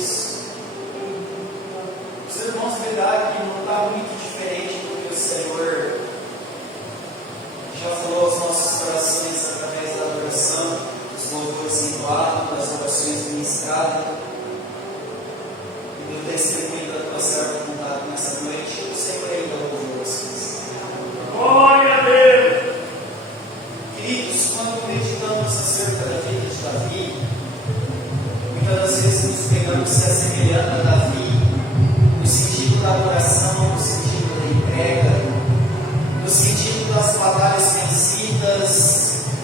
queridos, os irmãos verão que não está muito diferente do que o Senhor já falou aos nossos corações através da adoração, dos louvores entoados, das orações ministradas. E do testemunho da tua serva contado nessa noite, o Senhor ainda louvou vocês. Glória a Deus! Queridos, quando meditamos acerca da vida de Davi, muitas das vezes nos pegamos se assemelhando a Davi, no sentido da adoração, no sentido da entrega, no sentido das batalhas vencidas,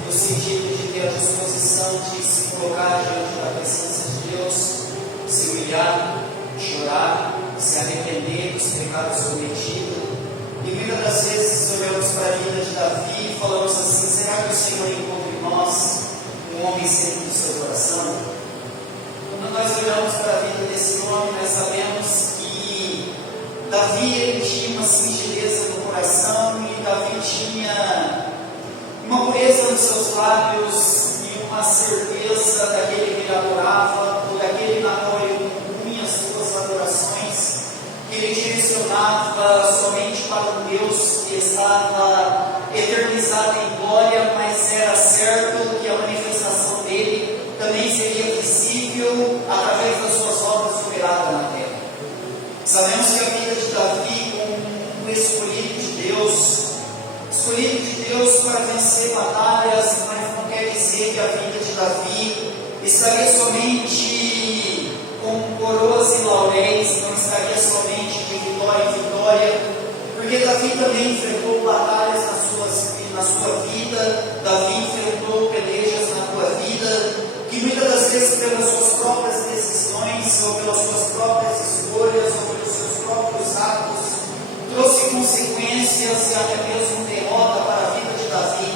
no sentido de ter a disposição de se colocar diante da presença de Deus, se humilhar, chorar, se arrepender dos pecados cometidos. E muitas das vezes olhamos para a vida de Davi e falamos assim: será que o Senhor encontra em nós um homem segundo o seu coração? Quando nós olhamos para a vida desse homem, nós sabemos que Davi ele tinha uma singeleza no coração, e Davi tinha uma pureza nos seus lábios e uma certeza daquele que ele adorava, ou daquele na qual ele compunha as suas adorações, que ele direcionava somente para um Deus que estava eternizado em glória, mas era certo que a manifestação dele também seria visível através das suas obras operadas na terra. Sabemos que a vida de Davi, como um escolhido de Deus para vencer batalhas, mas não quer dizer que a vida de Davi estaria somente com coroas e lauréis, não estaria somente de vitória em vitória, porque Davi também enfrentou batalhas na sua vida, Davi enfrentou pelejas na tua vida, que muitas das vezes pelas suas próprias decisões, ou pelas suas próprias escolhas, ou pelos seus próprios atos, trouxe consequências e até mesmo derrota para a vida de Davi,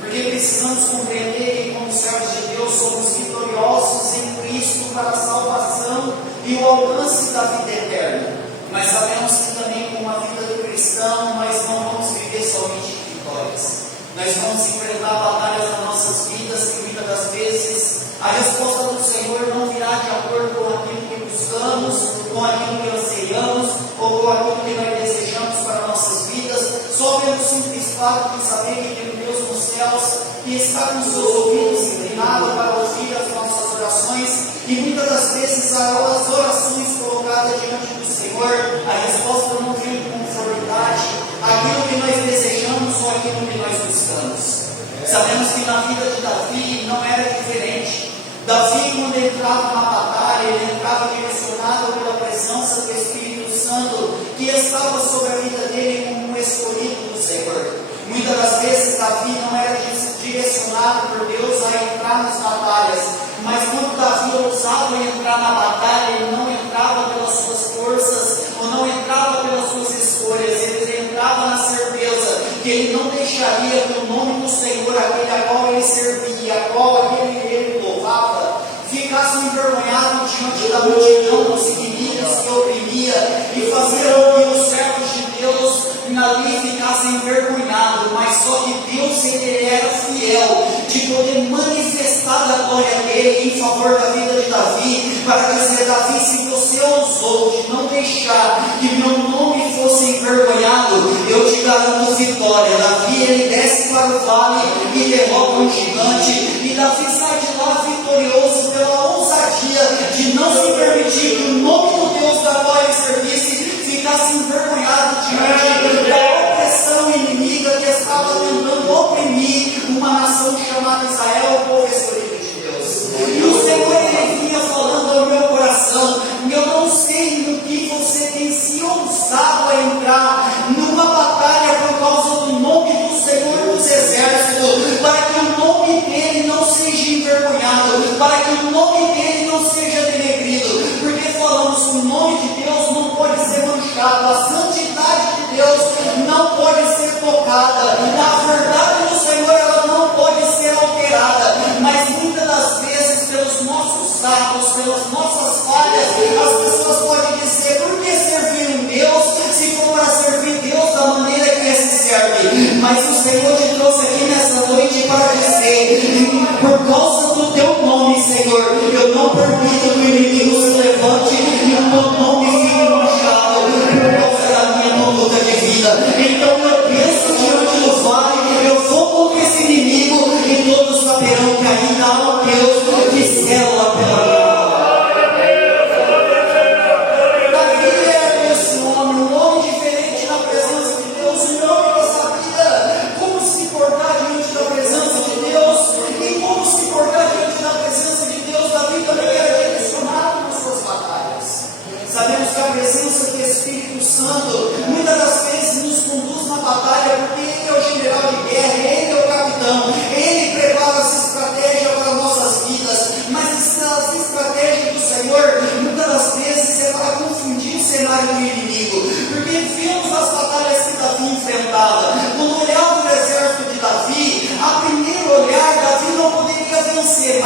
porque precisamos compreender que como servos de Deus somos vitoriosos em Cristo para a salvação e o alcance da vida eterna, mas sabemos que também com a vida do cristão nós não vamos viver somente de vitórias, nós vamos enfrentar batalhas nas nossas vidas que muitas das vezes a resposta do Senhor não virá de acordo com aquilo que buscamos, com aquilo que anseiamos, ou com aquilo que nós desejamos para nossas vidas, só pelo simples fato de saber que tem um Deus nos céus que está com seus ouvidos inclinados para ouvir as nossas orações, e muitas das vezes as orações colocadas diante do Senhor, a resposta não vem em conformidade àquilo que nós desejamos ou àquilo que nós buscamos. Sabemos que na vida de Davi não era diferente. Davi, quando entrava na batalha, ele entrava direcionado pela presença do Espírito Santo que estava sobre a vida dele como um escolhido do Senhor. Muitas das vezes Davi não era direcionado por Deus a entrar nas batalhas, mas quando Davi ousava entrar na batalha, ele não entrava pelas suas forças, ou não entrava pelas suas escolhas, ele entrava na certeza que ele não deixaria que o nome do Senhor, aquele a qual ele servia, a qual aquele ele louvava, ficasse envergonhado diante da multidão dos inimigos que oprimia, e fazia com que os servos de Deus ali ficassem envergonhados, mas só que Deus ele era fiel de poder manifestar a glória dele em favor da vida de Davi, para dizer: Davi, se você ousou de não deixar que meu nome fosse envergonhado, eu te garanto vitória. Davi ele desce para o vale e derrota um gigante, e Davi sai de lá vitorioso pela ousadia de não se permitir que o nome do Deus da qual ele servisse ficasse envergonhado diante da opressão inimiga que estava tentando oprimir uma nação chamada Israel, o povo escolhido de Deus. E o Senhor ele vinha falando ao meu coração: eu não sei no que você tem se ousado a entrar numa batalha por causa do nome do Senhor dos Exércitos, para que o nome dele não seja envergonhado, para que o nome dele não seja denegrido, porque falamos que o nome de Deus não pode ser manchado, a santidade de Deus não pode ser tocada, a verdade do Senhor ela não pode ser alterada, mas muitas das vezes pelos nossos atos, pelas nossas falhas, as pessoas podem dizer: por que servir um Deus se for para servir Deus da maneira que se serve? Mas o Senhor te trouxe aqui nessa noite para dizer: por causa do teu nome, Senhor, eu não permito que o inimigo se levante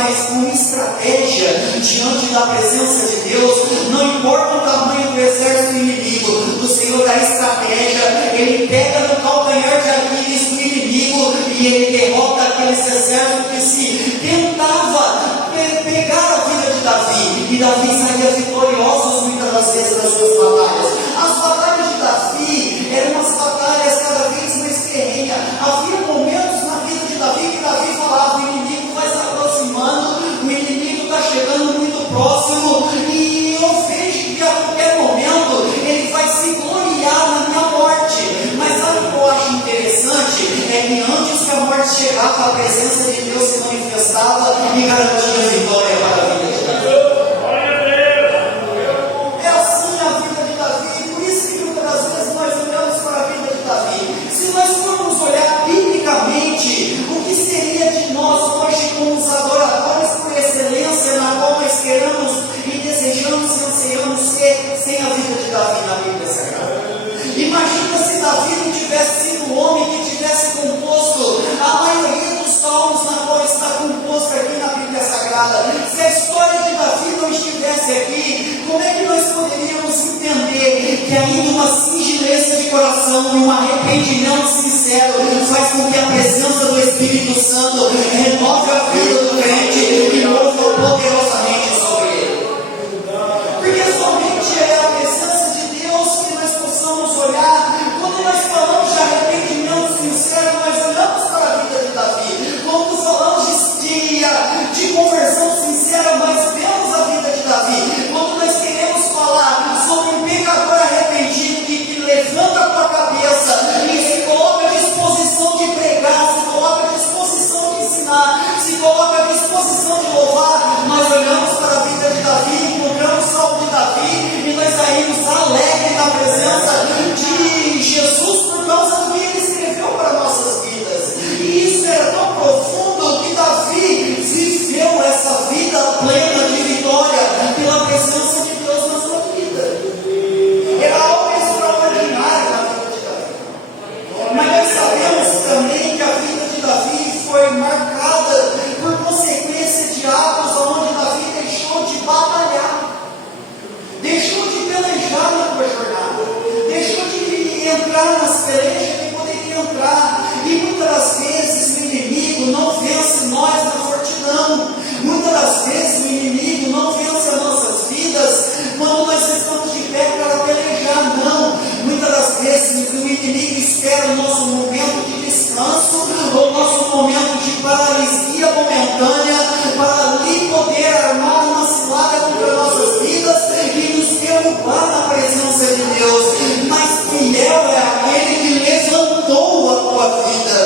mas com estratégia diante da presença de Deus. Não importa o tamanho do exército inimigo, o Senhor dá estratégia. Ele pega no calcanhar de Aquiles do inimigo e ele derrota aqueles exércitos que se tentava pegar a vida de Davi. E Davi saía vitorioso muitas das vezes das suas batalhas. As batalhas de Davi eram umas batalhas cada vez mais ferrenhas. Havia momentos na vida de Davi que Davi falava: o inimigo vai se aproximando, o inimigo está chegando muito próximo, e eu vejo que a qualquer momento ele vai se gloriar na minha morte. Mas sabe o que eu acho interessante? É que antes que a morte chegava, a presença de Deus se manifestava e garantia a vitória para a vida de Davi. É assim a vida de Davi. Por isso que muitas das vezes nós olhamos para a vida de Davi. Se nós formos olhar biblicamente, o que seria de nós hoje como os adoradores por excelência, na qual nós queremos e desejamos e ansiamos ser, sem a vida de Davi na Bíblia Sagrada? Imagina se Davi não tivesse sido o homem que tivesse composto a maioria dos salmos na qual está composto aqui na Bíblia Sagrada. Se a história de Davi não estivesse aqui, como é que nós poderíamos entender que ainda uma singeleza de coração e um arrependimento sincero faz com que a presença do Espírito Santo renove a vida do crente e mova poderosamente sobre ele? Porque somente é a presença de Deus que nós possamos olhar. Quando nós falamos de arrependimento sincero, nós olhamos para a vida de Davi. Quando falamos de conversão sincera, nós vemos a vida de Davi. Quando nós queremos falar sobre um pecador arrependido que levanta a tua cabeça e se coloca à disposição de pregar, se coloca à disposição de ensinar, se coloca à disposição de louvar, nós olhamos para a vida de Davi, encontramos o salmo de Davi e nós saímos alegres na presença de Jesus por causa do que ele escreveu para nossas vidas. E isso era tão profundo que Davi viveu essa vida plena de vitória pela presença de Deus na sua vida. Era algo extraordinário na vida de Davi. Mas nós sabemos também que a vida de Davi foi marcada por consequência de atos onde Davi deixou de batalhar, deixou de pelejar na sua jornada, deixou de entrar nas pelejas que poderia entrar. E muitas das vezes o inimigo não vence nós na fortidão. Muitas das vezes o inimigo não vence as nossas vidas quando nós estamos de pé para pelejar, não. Muitas das vezes o inimigo espera o nosso momento de descanso, ou o nosso momento de paralisia momentânea, para ali poder armar uma cilada contra nossas vidas e nos derrubar na presença de Deus. Mas fiel é aquele que levantou a tua vida,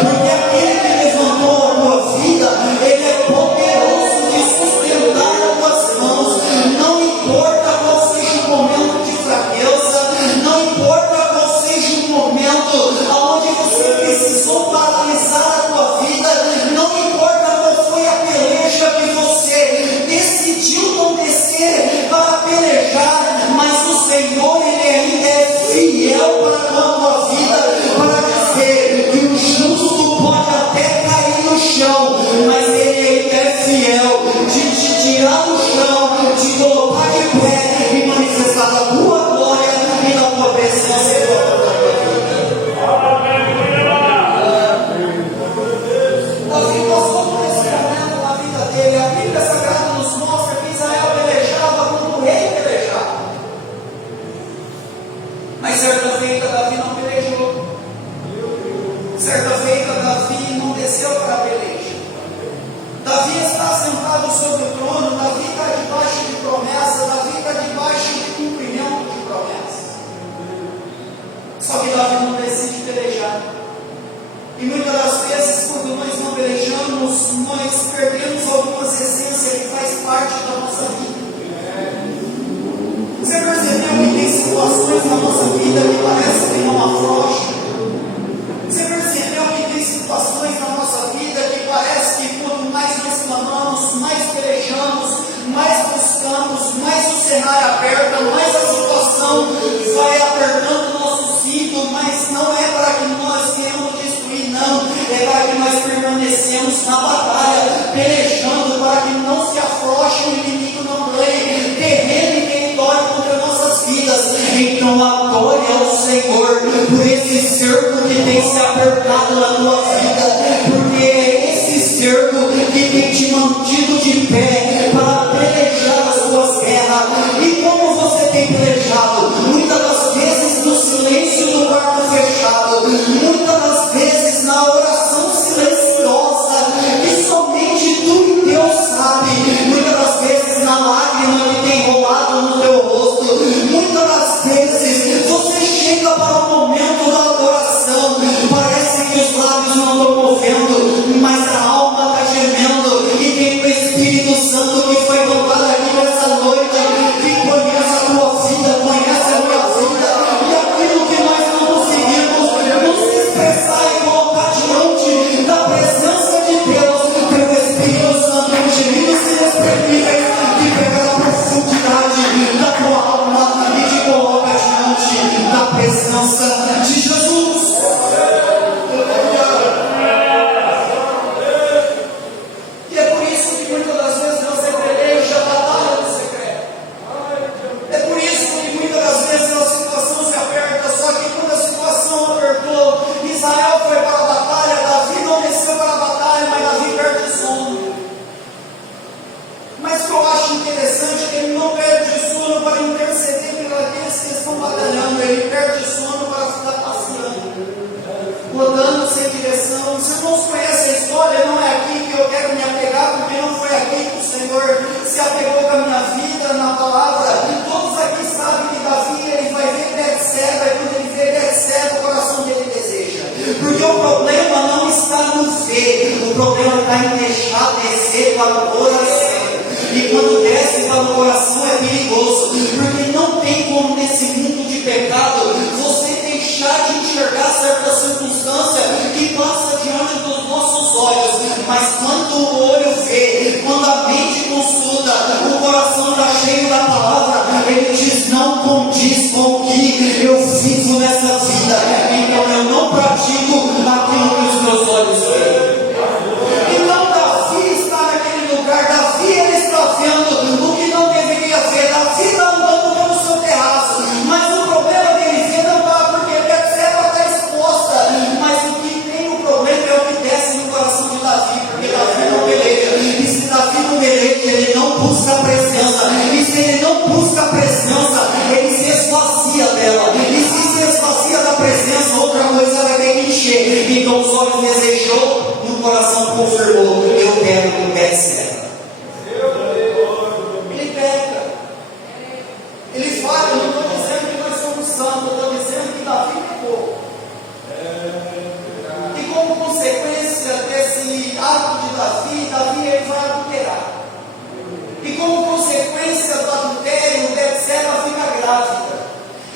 porque aquele que levantou a tua vida, ele é poderoso de sustentar as tuas mãos. Não importa qual seja o momento de fraqueza, não importa qual seja o momento onde você precisou paralisar a tua vida, não importa qual foi a peleja que você decidiu não descer para pelejar, mas o Senhor, ele ainda é fiel para com a tua vida, para dizer que o justo pode até cair no chão, mas ele ainda é fiel de te tirar do chão, de colocar de pé e manifestar a tua glória e a tua presença e a tua vida. Davi passou por esse momento na vida dele. A Bíblia Sagrada nos mostra que Israel pelejava como o rei pelejava. Mas certa feita Davi não pelejou. Certa feita Davi não desceu para a peleja. Davi está sentado sobre o trono. Davi está debaixo de promessa. Davi está debaixo de cumprimento de promessa. Só que Davi não decide pelejar. E muitas das vezes, quando nós não pelejamos, nós perdemos algumas essências que faz parte da nossa vida. Você percebeu que tem situações na nossa vida que parece que não afrouxa? Você percebeu que tem situações na nossa vida que parece que quanto mais nós clamamos, mais pelejamos, mais buscamos, mais o cenário aperta, mais a situação vai apertando o nosso cinto, mas não é para que nós venhamos destruir, não, é para que nós permanecemos na batalha, pelejando para para que não se afrouxe, o inimigo não ganhe terreno e território contra nossas vidas. Então adore ao Senhor por esse cerco que tem se apertado na tua vida, porque é esse cerco que tem te mantido de pé para pelejar as tuas guerras. E como você tem pelejado? Muitas das vezes no silêncio do quarto fechado, muitas das vezes na oração silenciosa, que somente tu e Deus sabe, muitas das vezes na lágrima que tem rolado no teu rosto, muitas das vezes você chega para o momento da adoração, parece que os lábios não estão movendo, mas a alma está gemendo, e tem o Espírito Santo que foi colocado aqui nessa noite, que conhece a tua vida, conhece a minha vida, e aquilo que nós não conseguimos nos expressar e colocar diante da presença de Deus, pelo Espírito Santo, os gemidos inexprimíveis que pega a profundidade da tua alma e te coloca diante da presença de Jesus. E é por isso que muitas das vezes você peleja a batalha no secreto. É por isso que muitas das vezes a situação se aperta. Só que quando a situação apertou, Israel foi para a batalha, Davi não desceu para a batalha, mas Davi perde o sono. Mas o que eu acho interessante é que ele não perde o sono para interceder por aqueles que estão batalhando, ele perde o sono para ficar passeando, rodando sem direção. Os irmãos conhecem a história, não é aqui que eu quero me apegar, porque não foi aqui que o Senhor se apegou com a minha vida, na palavra. E todos aqui sabem que Davi, ele vai ver Betseba, e quando ele vê Betseba, o coração dele deseja. Porque o problema não está no ver, o problema está em deixar descer para o coração. E quando desce para o coração é perigoso, porque não tem como nesse mundo de pecado você deixar de enxergar certa circunstância que passa diante dos nossos olhos, mas quando o olho vê, quando a mente consulta, o coração está cheio da palavra, ele diz: não condiz com o que eu vivo nessa vida, então eu não pratico aquilo que os meus olhos veem. Então Davi está naquele lugar, Davi ele está vendo o que não deveria ver, Davi está andando pelo seu terraço, mas o problema dele vê não está porque Betseba está exposta, mas o que tem o problema é o que desce no coração de Davi, porque Davi não peleja, e se Davi não peleja, ele não busca a presença, e se ele não busca a presença, ele se esvazia dela, e se esvazia da presença, outra coisa vai ter que encher. Então os olhos desejou, no coração confirmou: eu quero que Betseba. Ele peca, ele falha. Eu não estou dizendo que nós somos santos, eu estou dizendo que Davi pecou. E como consequência desse ato de Davi, Davi ele vai adulterar. E como consequência do adultério, Betseba fica grávida.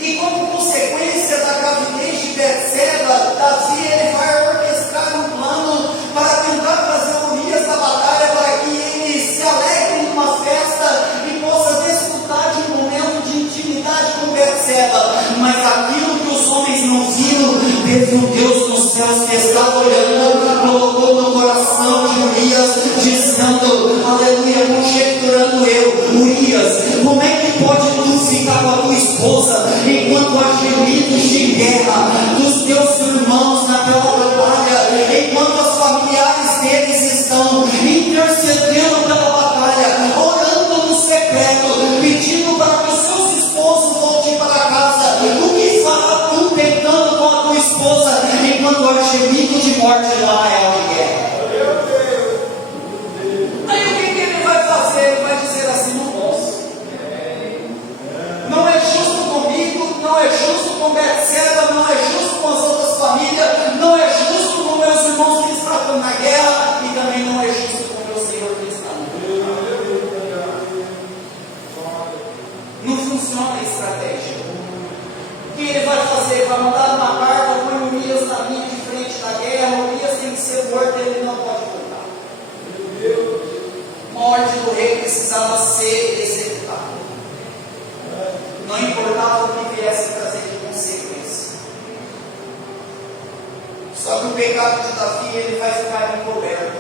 E como consequência da gravidez de Betseba, Davi ele vai orquestrar um plano para tentar trazer Urias da batalha, para que ele se alegre numa festa e possa desfrutar de um momento de intimidade com Betseba. Mas aquilo que os homens não viram, teve um Deus nos céus que estava olhando, colocou no coração de Urias, dizendo: aleluia, conjecturando eu: Urias, como é que pode tu ficar com a tua esposa enquanto há gemidos de guerra dos teus irmãos naquela batalha, enquanto os familiares deles estão intercedendo pela batalha, orando no secreto, pedindo para que os seus esposos voltem para casa? O que fará tu tentando com a tua esposa enquanto há gemido de morte lá na real de guerra? Aí o que ele vai fazer? Ele vai dizer assim: não posso. Não é justo comigo, não é justo com Betseba, não é justo com as outras famílias, não é justo com meus irmãos que estão na guerra, e também não é justo com meu Senhor que está no mundo. Não funciona a estratégia. O que ele vai fazer? Vai mandar uma carta, põe Urias na linha de frente da guerra. Urias tem que ser morto, ele não pode voltar. A ordem do rei precisava ser executada. Não importava o que viesse trazer de consequência. Só que o pecado de Davi ele vai ficar encoberto.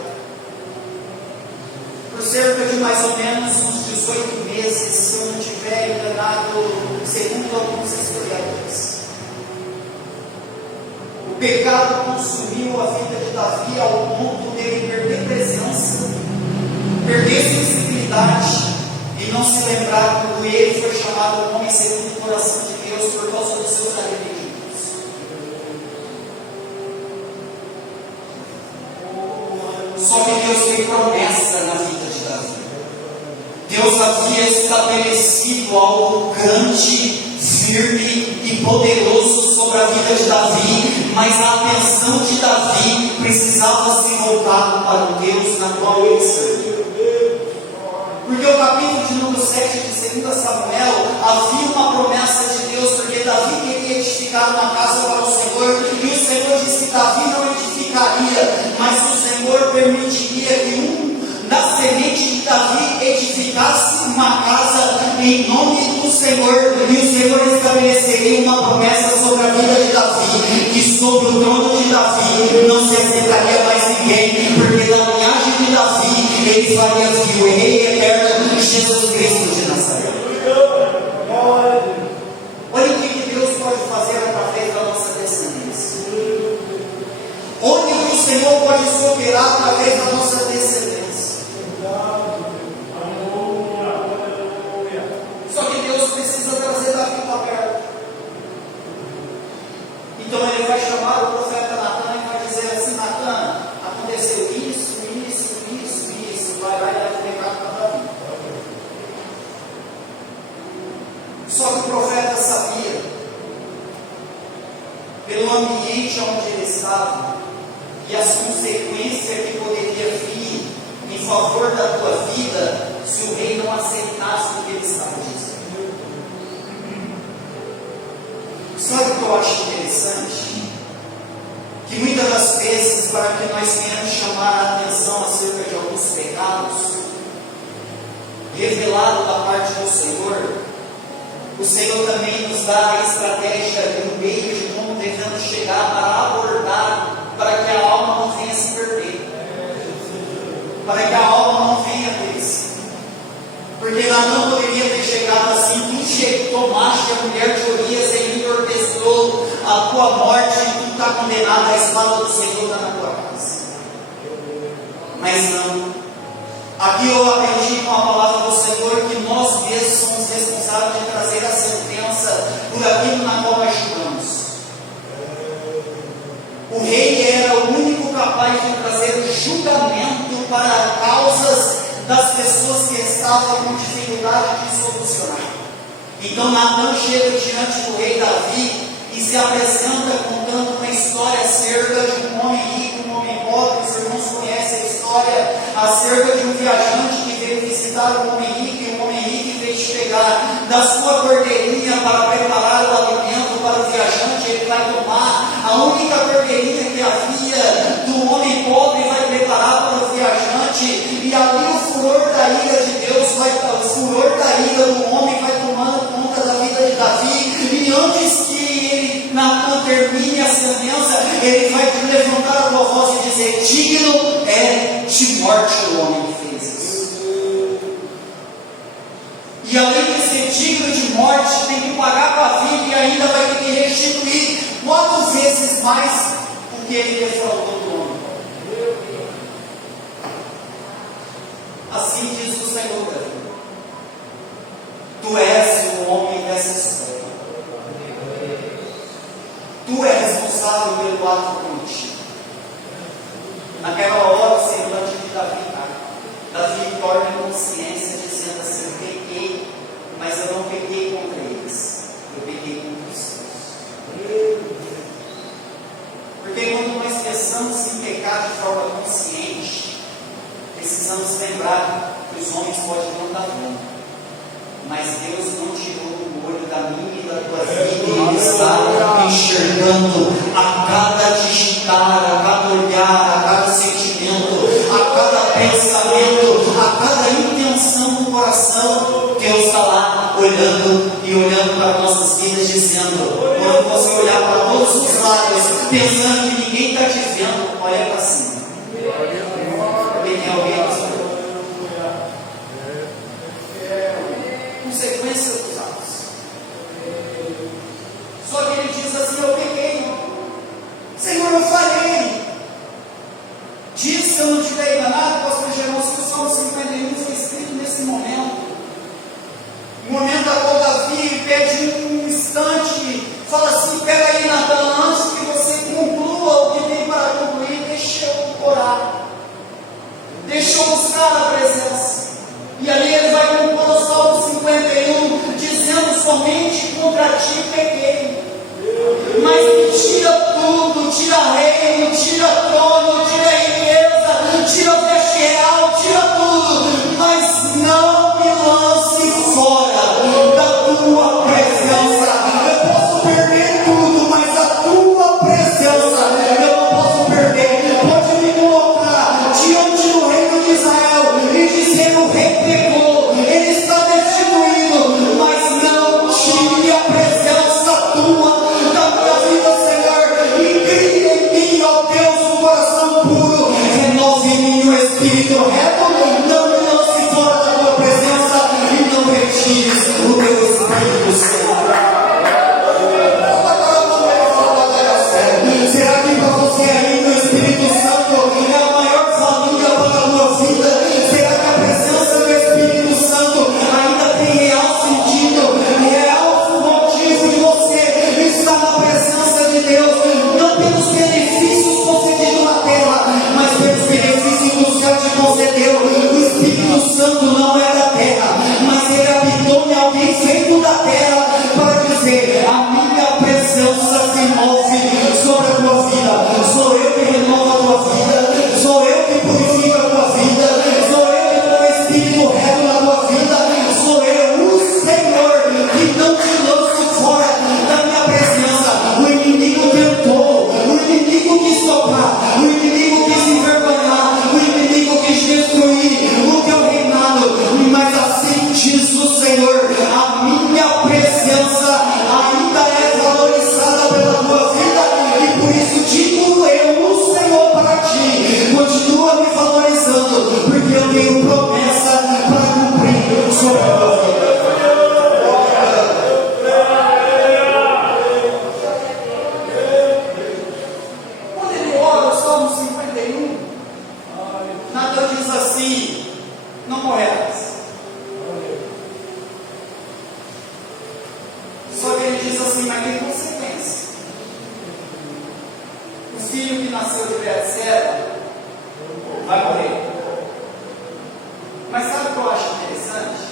Por cerca de mais ou menos uns 18 meses, se eu não estiver enganado, segundo alguns historiadores. O pecado consumiu a vida de Davi ao ponto dele perder presença, perder sensibilidade e não se lembrar quando ele foi chamado homem segundo o coração de Deus por causa dos seus arrependimentos. Só que Deus tem promessa na vida de Davi. Deus havia estabelecido algo grande, firme e poderoso sobre a vida de Davi, mas a atenção de Davi precisava ser voltada para o Deus na qual ele servia. Porque o capítulo de número 7 de 2 Samuel havia uma promessa de Deus, porque Davi queria edificar uma casa para o Senhor, e o Senhor disse que Davi não edificaria, mas o Senhor permitiria que da semente de Davi edificasse uma casa em nome do Senhor, e o Senhor estabeleceria uma promessa sobre a vida de Davi, que sobre o trono de Davi não se assentaria mais ninguém, porque da linhagem de Davi ele faria vir o Rei eterno, Jesus Cristo de Nazaré. Olha o que Deus pode fazer através da nossa descendência. Onde o Senhor pode se operar através da nossa descendência. Só que Deus precisa trazer Davi para perto. Então ele vai chamar o profeta Natan e vai dizer assim: Natan, aconteceu isso. Vai lá e deve lembrar para Davi. Só que o profeta sabia, pelo ambiente onde ele estava e as consequências que poderia vir em favor da tua vida se o rei não aceitasse o que ele estava dizendo. Sabe o que eu acho interessante? Que muitas das vezes, para que nós venhamos chamar a atenção acerca de alguns pecados revelados da parte do Senhor, o Senhor também nos dá a estratégia e o meio de como devemos chegar para abordar, para que a alma não venha se perder, para que a alma não venha perecer. Porque Natan poderia ter chegado assim, tu tomaste a mulher de Urias e ele orquestrou a tua morte e tu está condenado, a espada do Senhor está na tua casa. Mas não. Aqui eu aprendi com a palavra do Senhor que nós mesmos somos responsáveis de trazer a sentença por aquilo na qual nós julgamos. O rei era o único capaz de trazer o julgamento para causas das pessoas que estavam com dificuldade de solucionar. Então Natan chega diante do rei Davi e se apresenta contando uma história acerca de um homem rico e um homem pobre. Os irmãos conhecem a história acerca de um viajante que veio visitar um homem rico, e um homem rico, em vez de pegar da sua cordeirinha para preparar o alimento para o viajante, ele vai tomar a única cordeirinha que havia do homem pobre e vai preparar para o viajante, e ali o furor da ira de Deus o furor da ira do homem vai tomando conta da vida de Davi, e antes que Natan termine a sentença, ele vai levantar a sua voz e dizer: digno é de morte o homem que fez isso. E além de ser digno de morte, tem que pagar com a vida e ainda vai ter que restituir 4 vezes mais o que ele defraudou do homem. Assim diz o Senhor, Davi: tu és o homem dessa história. Tu és responsável pelo ato cometido. Naquela hora, o semblante de Davi cai. Davi torna a consciência, dizendo assim: eu pequei, mas eu não pequei contra eles, eu pequei contra os seus. Porque quando nós pensamos em pecar de forma consciente, precisamos lembrar que os homens podem não dar conta, mas Deus não tirou o olho da minha e da tua vida, e Ele está enxergando a cada digitar, a cada olhar, a cada sentimento, a cada pensamento, a cada intenção do coração. Deus está lá olhando e olhando para nossas vidas, dizendo: quando você olhar para todos os lados, pensando que ninguém está te vendo, olha para cima. Tem alguém que está. consequência dos atos. Só que ele diz assim: eu pequei, Senhor, eu falhei. Diz, se eu não estiver enganado, pastor Germão, que o Salmo 51 foi escrito nesse momento. O momento a qual Davi pede um instante, fala assim: pega aí, Natan, antes que você conclua o que tem para concluir, deixa eu orar, deixa eu buscar a presença. E ali ele vai compor o Salmo 51, dizendo: somente contra ti pequei, mas me tira tudo, tira reino, tira trono, tira riqueza, tira veste real, tira tudo, mas não me lance fora da tua presença. Eu posso perder tudo, mas a tua presença eu não posso perder. Pode me colocar diante do reino de Israel e dizer: o rei pecou, ele está destituído, mas não tire a presença tua da minha vida, Senhor, e cria em mim, ó Deus, um coração puro, renove em mim o espírito reto, não me lance fora da tua presença e não retires o teu Espírito Santo. Será que para você ainda o Espírito Santo é a maior família para a tua vida? Será que a presença do Espírito Santo ainda tem real sentido, real motivo de você estar na presença de Deus? Não pelos benefícios concedidos na terra, mas pelos benefícios que o céu te concedeu. O Espírito Santo não é da terra, mas ele habitou em alguém feito da terra para dizer: a minha presença se move sobre a tua vida. Sou eu que renovo a tua vida, sou eu que purifico a tua vida, sou eu que dou o espírito reto na tua vida, sou eu, o Senhor, que não te lanço fora da minha presença. O inimigo tentou, o inimigo quis tocar, o inimigo quis envergonhar, o inimigo quis destruir o teu reinado, mas assim diz o Senhor: a minha presença ainda é valorizada pela tua vida, e por isso digo eu, o Senhor, para ti: continua me valorizando, porque eu tenho promessa para cumprir sobre a tua vida. Quando ele ora o Salmo 51, Natan diz assim: não morrerás. Só que ele diz assim: mas tem consequência. O filho que nasceu de Betseba vai morrer. Mas sabe o que eu acho interessante?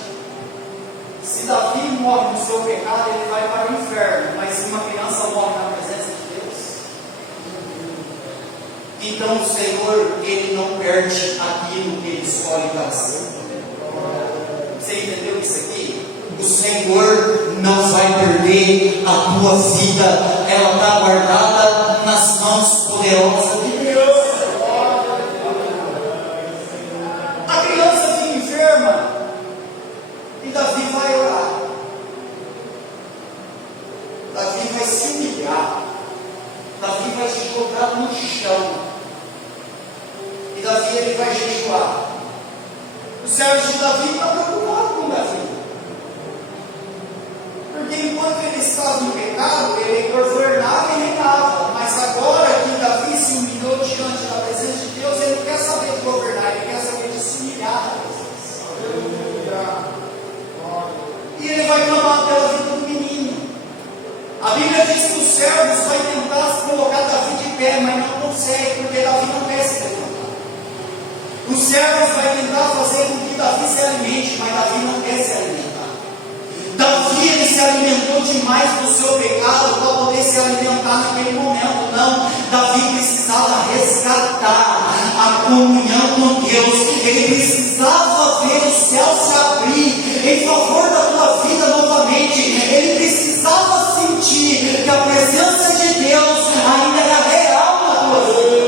Se Davi morre no seu pecado, ele vai para o inferno. Mas se uma criança morre na presença de Deus, então o Senhor, ele não perde aquilo que ele escolhe para si. Você entendeu isso aqui? O Senhor não vai perder a tua vida, ela está guardada nas mãos poderosas de Deus. A criança fica enferma e Davi vai orar. Davi vai se humilhar. Davi vai se jogar no chão. E Davi, ele vai jejuar. O servo de Davi está preocupado com Davi. Porque enquanto ele estava no pecado, ele governava e reinava. Mas agora que Davi se humilhou diante da presença de Deus, ele não quer saber de governar, ele quer saber de se humilhar na presença. E ele vai clamar pela vida do menino. A Bíblia diz que os servos vão tentar colocar Davi de pé, mas não consegue, porque Davi não quer se levantar. Os servos vão tentar fazer com que Davi se alimente, mas Davi não quer se alimentar. Davi, ele se alimentou demais do seu pecado para poder se alimentar naquele momento. Não, Davi precisava resgatar a comunhão com Deus. Ele precisava ver o céu se abrir em favor da tua vida novamente. Ele precisava sentir que a presença de Deus ainda era real na tua vida.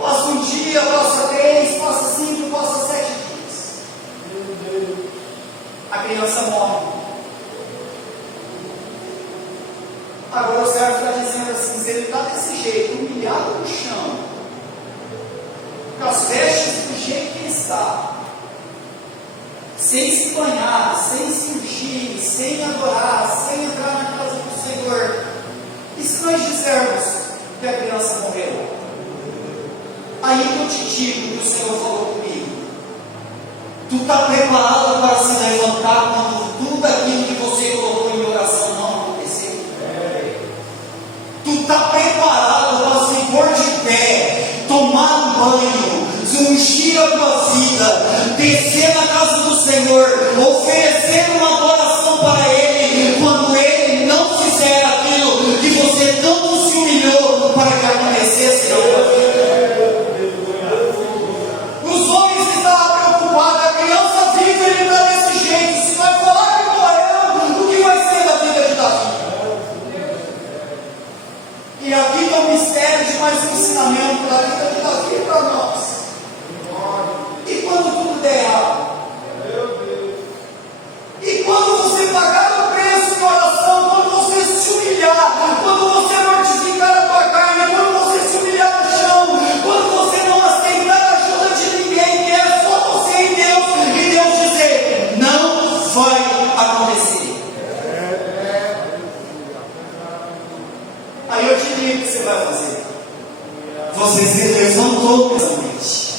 Passa um dia, passa 3, passa 5, passa 7 dias. A criança morre. Agora o servo está dizendo assim: se ele está desse jeito, humilhado no chão, com as vestes do jeito que ele está, sem se banhar, sem se ungir, sem adorar, sem entrar na casa do Senhor, e se nós dissermos que a criança morreu? Aí eu te digo que o Senhor falou comigo: tu está preparado para se levantar quando tudo aquilo que você colocou em oração não acontecer? Tu está preparado para se pôr de pé, tomar um banho, ungir a tua vida, descer na casa do Senhor, oferecer uma adoração para Ele, quando Ele não fizer aquilo que você tanto se humilhou para que acontecesse na tua vida? Os homens estavam preocupados, a criança viva, ele está desse jeito, se vai falar que morreu, o que vai ser da vida de Davi? E aqui está o mistério de mais um ensinamento da vida de Davi para nós. E quando tudo der errado? E quando você pagar o preço de oração, quando você se humilhar, quando você mortificar a tua carne, quando você se humilhar no chão, quando você não aceitar a ajuda de ninguém, que é só você e Deus dizer: não vai acontecer. Aí eu te digo o que você vai fazer. Você se levantou pessoalmente.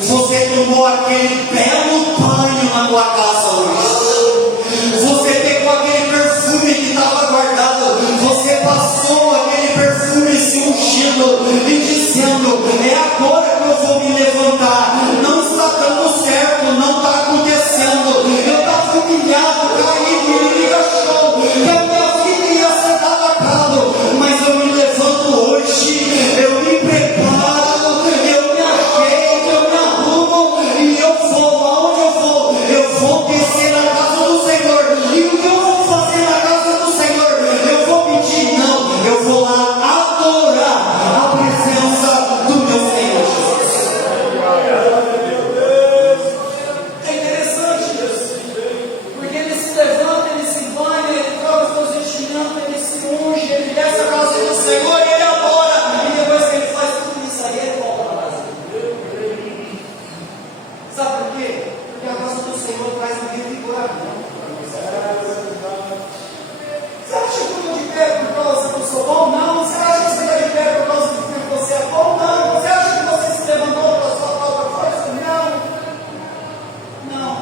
Você tomou aquele belo banho na tua casa hoje. Você pegou aquele perfume que estava guardado. Você passou aquele perfume se ungindo e dizendo: é agora que eu vou me levantar. Não está dando certo, não está acontecendo. Eu estava humilhado, caído, ele me achou que a minha vida ia ser dada a cabo. Mas eu me levanto hoje, eu me preparo, eu me ajeito, eu me arrumo e eu vou aonde eu vou. Eu vou descer na casa do Senhor. E o que eu vou fazer na casa do Senhor? Eu vou pedir? Não, eu vou lá adorar a presença do meu Senhor Jesus. É interessante isso, porque ele se levanta, ele se banha, ele troca os seus vestimentos, ele se unge, ele desce a casa do Senhor e ele adora. E depois que ele faz tudo isso aí, ele volta para casa. Sabe por quê? Porque a casa do Senhor traz um revigoramento. Você acha que eu estou de pé por causa que eu sou bom? Não. Você acha que você está de pé por causa que você é bom? Não. Você acha que você se levantou pela sua própria força? Não.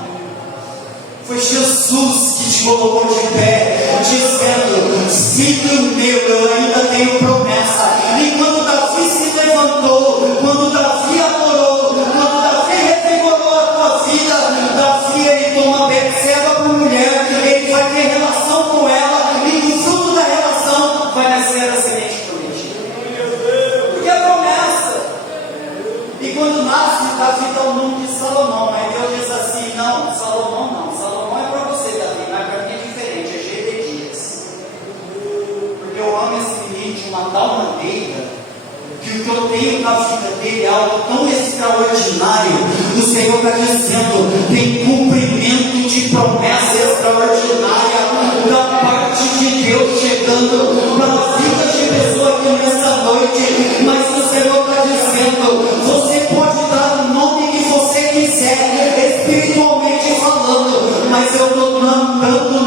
Foi Jesus que te colocou de pé, dizendo: filho meu, eu ainda tenho promessa. E quando Davi se levantou, quando Davi adorou, quando Davi revigorou a tua vida, Davi ele toma Betseba por mulher, ele vai ter relação com ela, e do fruto da relação vai nascer a semente prometida. Porque é promessa. E quando nasce, Davi dá o nome de Salomão. Aí Deus diz assim: não, Salomão não. Salomão é para você, Davi, mas para mim é diferente, é Gededias. Porque eu amo esse menino de uma tal maneira que o que eu tenho na vida dele é algo tão extraordinário. O Senhor está dizendo: tem cumprimento de promessa extraordinária da parte de Deus chegando para a vida de pessoa aqui nessa noite. Mas o Senhor está dizendo: você pode dar o nome que você quiser, espiritualmente falando, mas eu estou dando